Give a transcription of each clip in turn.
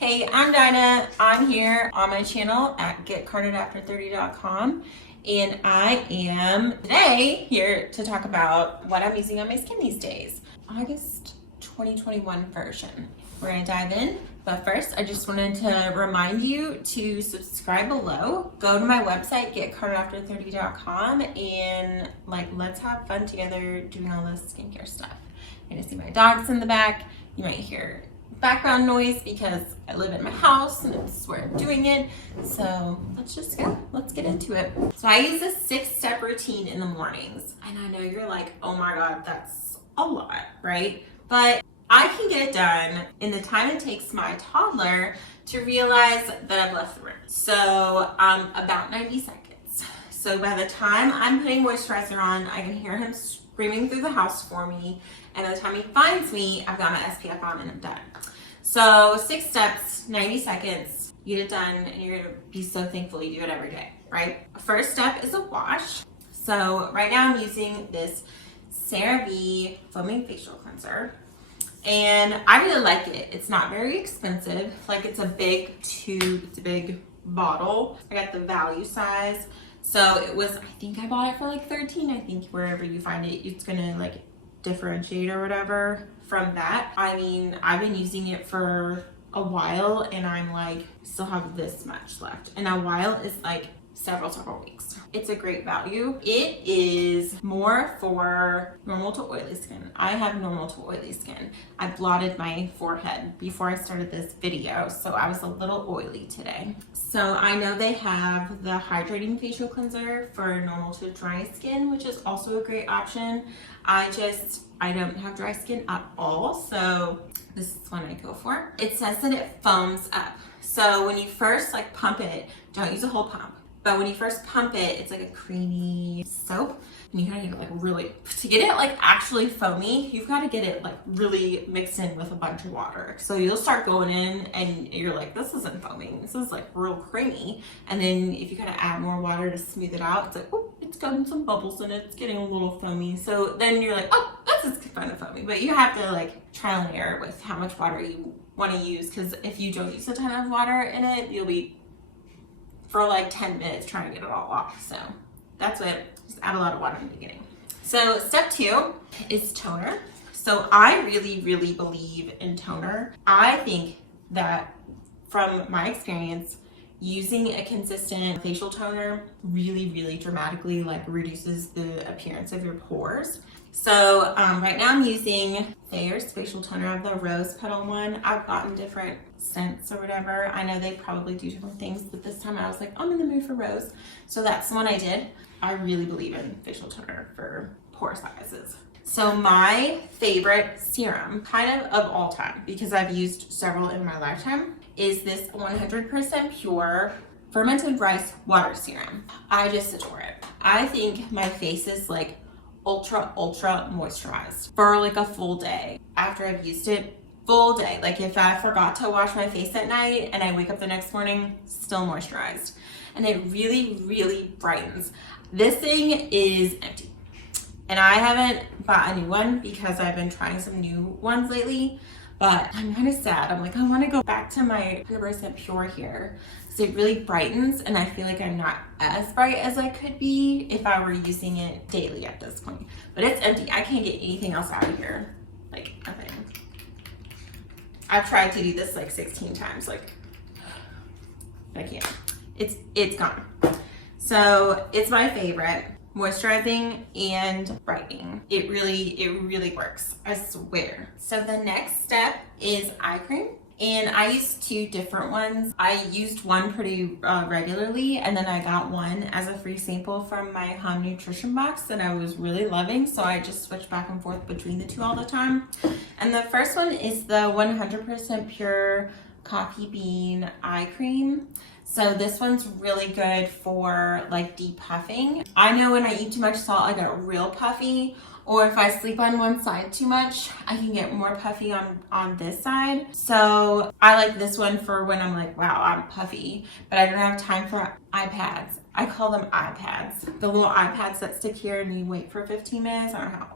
Hey, I'm Dinah. I'm here on my channel at getcardedafter30.com, and I am today here to talk about what I'm using on my skin these days. August 2021 version. We're gonna dive in, but first I just wanted to remind you to subscribe below. Go to my website, getcardedafter30.com, and let's have fun together doing all this skincare stuff. You're gonna see my dogs in the back. You might hear background noise because I live in my house and it's where I'm doing it. So let's get into it. So I use a 6-step routine in the mornings. And I know you're like, oh my God, that's a lot, right? But I can get it done in the time it takes my toddler to realize that I've left the room. So about 90 seconds. So by the time I'm putting moisturizer on, I can hear him screaming through the house for me. And by the time he finds me, I've got my SPF on and I'm done. So 6 steps, 90 seconds, you get it done, and you're gonna be so thankful you do it every day, right? First step is a wash. So right now I'm using this CeraVe foaming facial cleanser. And I really like it. It's not very expensive. Like, it's a big tube, it's a big bottle. I got the value size. So it was, I think I bought it for like $13. I think wherever you find it, it's gonna like differentiate or whatever from that. I mean, I've been using it for a while and I'm like, still have this much left. And a while is like several weeks. It's a great value. It is more for normal to oily skin. I have normal to oily skin. I blotted my forehead before I started this video, so I was a little oily today. So I know they have the hydrating facial cleanser for normal to dry skin, which is also a great option. I don't have dry skin at all, so this is one I go for. It says that it foams up. So when you first pump it, don't use a whole pump. But when you first pump it, it's like a creamy soap. And you gotta get it really, to get it actually foamy, you've gotta get it really mixed in with a bunch of water. So you'll start going in and you're like, this isn't foaming, this is real creamy. And then if you gotta add more water to smooth it out, it's like, oh, it's gotten some bubbles in it, it's getting a little foamy. So then you're like, oh, this is kind of foamy. But you have to trial and error with how much water you wanna use, because if you don't use a ton of water in it, you'll be for 10 minutes trying to get it all off. So that's what, just add a lot of water in the beginning. So step 2 is toner. So I really believe in toner. I think that from my experience, using a consistent facial toner really dramatically reduces the appearance of your pores. So right now I'm using Thayers facial toner. I have the rose petal one. I've gotten different scents or whatever. I know they probably do different things, but this time I was like, I'm in the mood for rose. So that's the one I did. I really believe in facial toner for pore sizes. So my favorite serum, kind of all time, because I've used several in my lifetime, is this 100% pure fermented rice water serum. I just adore it. I think my face is ultra moisturized for a full day. After I've used it, full day. If I forgot to wash my face at night and I wake up the next morning, still moisturized. And it really brightens. This thing is empty. And I haven't bought a new one because I've been trying some new ones lately, but I'm kind of sad. I'm like, I want to go back to my 100% pure here, because it really brightens, and I feel like I'm not as bright as I could be if I were using it daily at this point. But it's empty. I can't get anything else out of here. Nothing. I've tried to do this 16 times. I can't. It's gone. So it's my favorite. Moisturizing and brightening. It really works, I swear. So the next step is eye cream. And I used 2 different ones. I used one pretty regularly, and then I got one as a free sample from my home nutrition box that I was really loving. So I just switched back and forth between the 2 all the time. And the first one is the 100% pure coffee bean eye cream. So this one's really good for depuffing. I know when I eat too much salt, I get real puffy, or if I sleep on one side too much, I can get more puffy on this side. So I like this one for when I'm like, wow, I'm puffy, but I don't have time for iPads. I call them iPads. The little iPads that stick here and you wait for 15 minutes. I don't know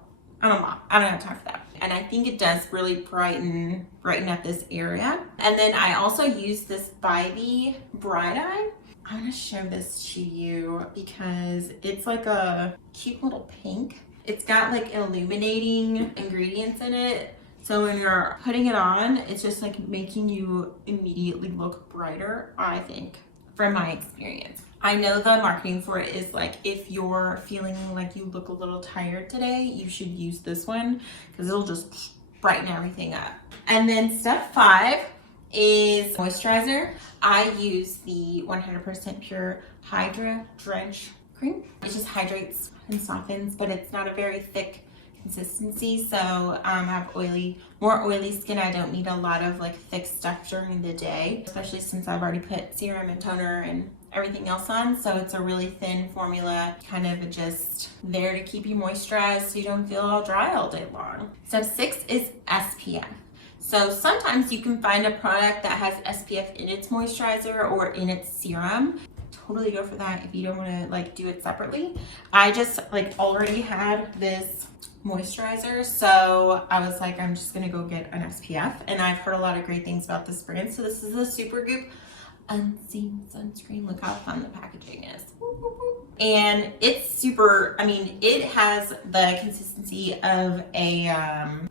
I'm a mom. I don't have time for that. And I think it does really brighten up this area. And then I also use this Bybi Bright Eye. I'm gonna show this to you because it's like a cute little pink. It's got like illuminating ingredients in it. So when you're putting it on, it's just like making you immediately look brighter, I think, from my experience. I know the marketing for it is like, if you're feeling like you look a little tired today, you should use this one because it'll just brighten everything up. And then step 5 is moisturizer. I use the 100% pure Hydra Drench cream. It just hydrates and softens, but it's not a very thick consistency. So I have more oily skin. I don't need a lot of like thick stuff during the day, especially since I've already put serum and toner and everything else on. So it's a really thin formula, kind of just there to keep you moisturized so you don't feel all dry all day long. Step 6 is SPF. So sometimes you can find a product that has SPF in its moisturizer or in its serum. Totally go for that if you don't want to like do it separately. I just like already had this moisturizer, so I was like, I'm just gonna go get an SPF, and I've heard a lot of great things about this brand. So this is the Supergoop Unseen Sunscreen. Look how fun the packaging is. And it's super, I mean, it has the consistency of a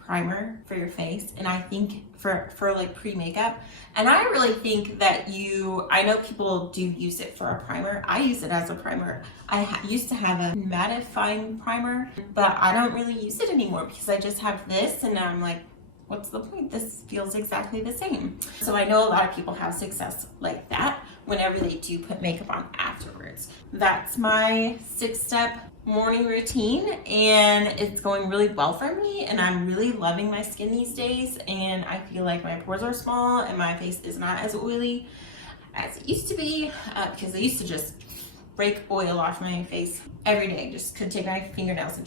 primer for your face, and I think for like pre-makeup. And I really think that I know people do use it for a primer. I use it as a primer. I used to have a mattifying primer, but I don't really use it anymore because I just have this, and I'm like, what's the point? This feels exactly the same. So I know a lot of people have success like that whenever they do put makeup on afterwards. That's my 6-step morning routine, and it's going really well for me, and I'm really loving my skin these days, and I feel like my pores are small and my face is not as oily as it used to be, because I used to just break oil off my face every day. Just could take my fingernails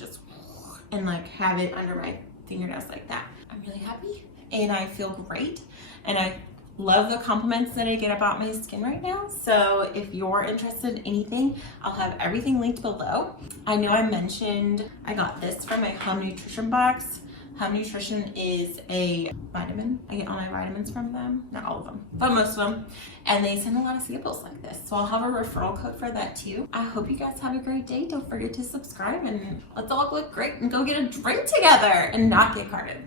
and like have it under my fingernails like that. I'm really happy and I feel great, and I love the compliments that I get about my skin right now. So if you're interested in anything, I'll have everything linked below. I know I mentioned I got this from my Home Nutrition box. Home Nutrition is a vitamin. I get all my vitamins from them, not all of them, but most of them. And they send a lot of samples like this. So I'll have a referral code for that too. I hope you guys have a great day. Don't forget to subscribe, and let's all look great and go get a drink together and not get carded.